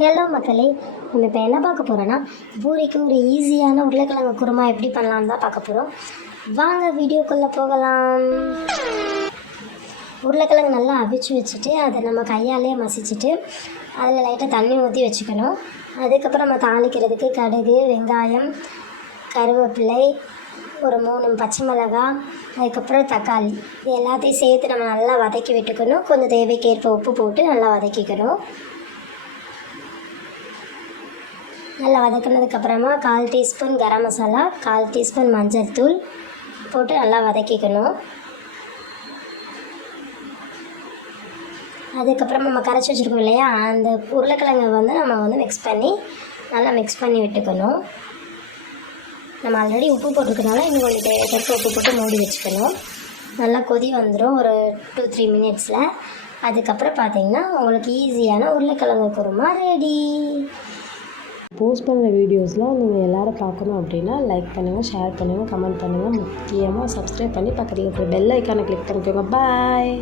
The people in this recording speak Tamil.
ஹலோ மக்களே, நம்ம இப்போ என்ன பார்க்க போகிறோன்னா பூரிக்கு ஒரு ஈஸியான உருளைக்கிழங்கு குருமா எப்படி பண்ணலான்னு தான் பார்க்க போகிறோம். வாங்க வீடியோக்குள்ளே போகலாம். உருளைக்கிழங்கு நல்லா அவிச்சு வச்சுட்டு அதை நம்ம கையாலே மசிச்சுட்டு அதில் லைட்டாக தண்ணி ஊற்றி வச்சுக்கணும். அதுக்கப்புறம் நம்ம தாளிக்கிறதுக்கு கடுகு, வெங்காயம், கருவேப்பிலை, ஒரு 3 பச்சை மிளகாய், அதுக்கப்புறம் தக்காளி, இது எல்லாத்தையும் சேர்த்து நம்ம நல்லா வதக்கி விட்டுக்கணும். கொஞ்சம் தேவைக்கேற்ப உப்பு போட்டு நல்லா வதக்கிக்கணும். நல்லா வதக்கினதுக்கப்புறமா 1/4 டீஸ்பூன் கரம் மசாலா, 1/4 டீஸ்பூன் மஞ்சள் தூள் போட்டு நல்லா வதக்கிக்கணும். அதுக்கப்புறம் நம்ம கரைச்சி வச்சுருக்கோம் இல்லையா, அந்த உருளைக்கிழங்கை நம்ம மிக்ஸ் பண்ணி விட்டுக்கணும். நம்ம ஆல்ரெடி உப்பு போட்டிருக்கனால இன்னும் கொஞ்சம் தேவைக்கேற்ப உப்பு போட்டு மூடி வச்சுக்கணும். நல்லா கொதி வந்துடும் ஒரு 2-3 மினிட்ஸில். அதுக்கப்புறம் பார்த்திங்கன்னா உங்களுக்கு ஈஸியான உருளைக்கிழங்கு குருமா ரெடி. போஸ்ட் பண்ணுற வீடியோஸ்லாம் நீங்கள் எல்லோரும் பார்க்கணும் அப்படின்னா லைக் பண்ணுங்கள், ஷேர் பண்ணுங்கள், கமெண்ட் பண்ணுங்கள். முக்கியமாக சப்ஸ்கிரைப் பண்ணி பக்கத்தில் இருக்கிற பெல் ஐக்கானை கிளிக் பண்ணிக்கோங்க. பாய்.